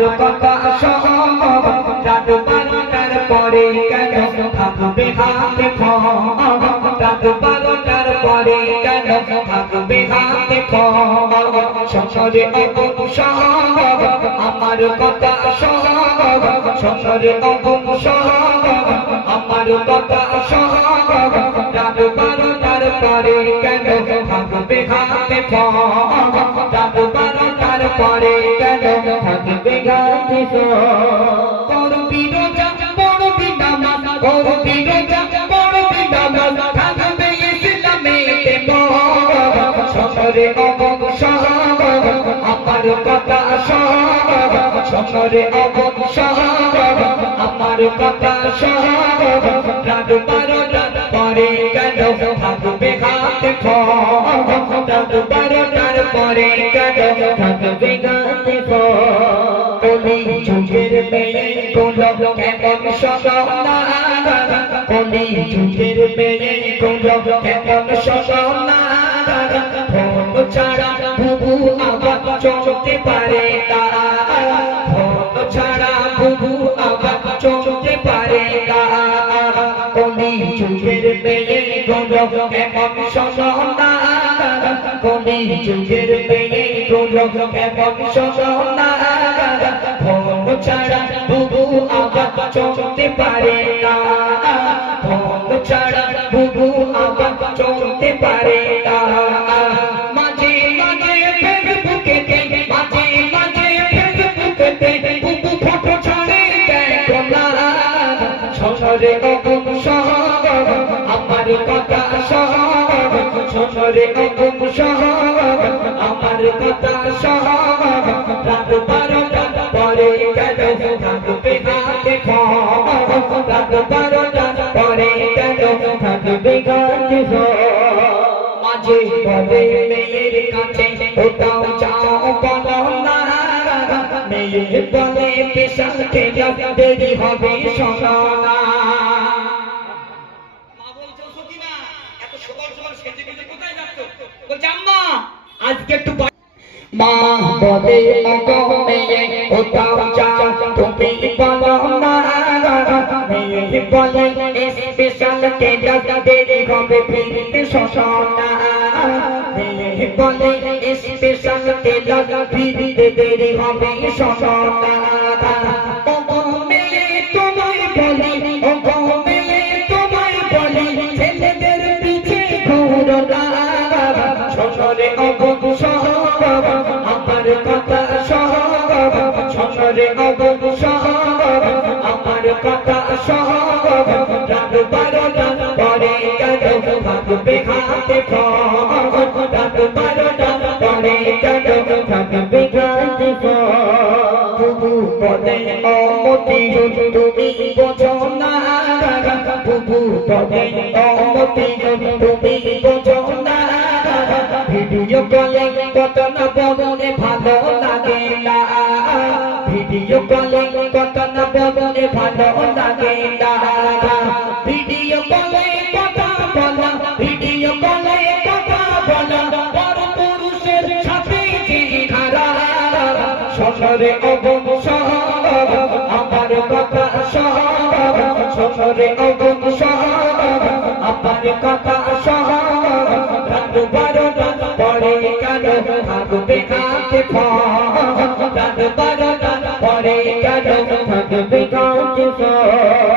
আমার কথা সব রাত 12টার পরে কেন থাকবে হাতে ফোন রাত 12টার পরে কেন থাকবে হাতে ফোন সংসারে অবসব আমার কথা সব সংসারে অবসব আমার কথা সব রাত 12টার পরে কেন থাকবে হাতে ফোন রাত 12টার পরে কেন থাকবে হাতে ফোন করবি রোজা পড়বি নামাজ করবি রোজা পড়বি নামাজ থাকবে ইসলামেতে মন সংসারে অবসব আমার কথা সব সংসারে অবসব আমার কথা সব রাত 12টার পরে কেন থাকবে হাতে ফোন রাত 12টার পরে কেন থাকবে হাতে ফোন কলি যুগের মেয়ে গুলো কেমন সজনা কলি যুগের মেয়ে গুলো কেমন সজনা ফোন ছাড়া বুবু আবার চলতে পারে না ফোন ছাড়া বুবু আবার চলতে পারে না কলি যুগের মেয়ে গুলো কেমন সজনা কলি যুগের মেয়ে গুলো কেমন সজনা ফোন ছাড়া বুবু আবার চলতে পারে না ফোন ছাড়া বুবু আবার চলতে পারে না মাঝে মাঝে ফেসবুকেতে মাঝে মাঝে ফেসবুকেতে বুবু ফটো ছাড়ে দেখো না সংসারে অবসব আমার কথা সব সংসারে অবসব আমার কথা সব রাত 12টার পরে কেন থাকবে হাতে ফোন রাত 12টার পরে কেন থাকবে হাতে ফোন মাঝে বলে মেয়ের কাছে ওটাও চাও বলো না মেয়ে বলে পেশাল খেলা দেরি হবে শোনো না মা বলছো সকিনা এত সকাল সকাল সেজে গেছে কোথায় যাচ্ছ বলছে আম্মা আজকে একটু মা বলে ওগো মেয়ে ওটাও চাও তুমি বলো না মেয়ে বলে স্পেশাল খেলা দেরি হবে ফিরতে শোনো না মেয়ে বলে স্পেশাল খেলা ফিরতে দেরি হবে শোনো না ওগো মেয়ে তোমায় বলি ওগো মেয়ে তোমায় বলি ছেলেদের পিছে ঘুরো না সংসারে অবসব আমার কথা সব সংসারে অবসব আমার কথা সব রাত 12টার পরে কেন থাকবে হাতে ফোন রাত 12টার পরে কেন থাকবে হাতে ফোন বুবু বলে অমতি তুমি বোঝো না বুবু বলে অমতি তুমি বোঝো না ভিডিও কলে কত না বললে ভালো লাগে না ভিডিও কলে কত না বললে ভালো লাগে না ভিডিও কলে কথা বলা ভিডিও কলে কথা বলা বড় পুরুষের সাথে চেহারা সংসারে অবসব আমার কথা সব সংসারে অবসব আমার কথা সব রাত 12টার পরে কেন থাকবে হাতে ফোন রাত 12টার পরে কেন থাকবে হাতে ফোন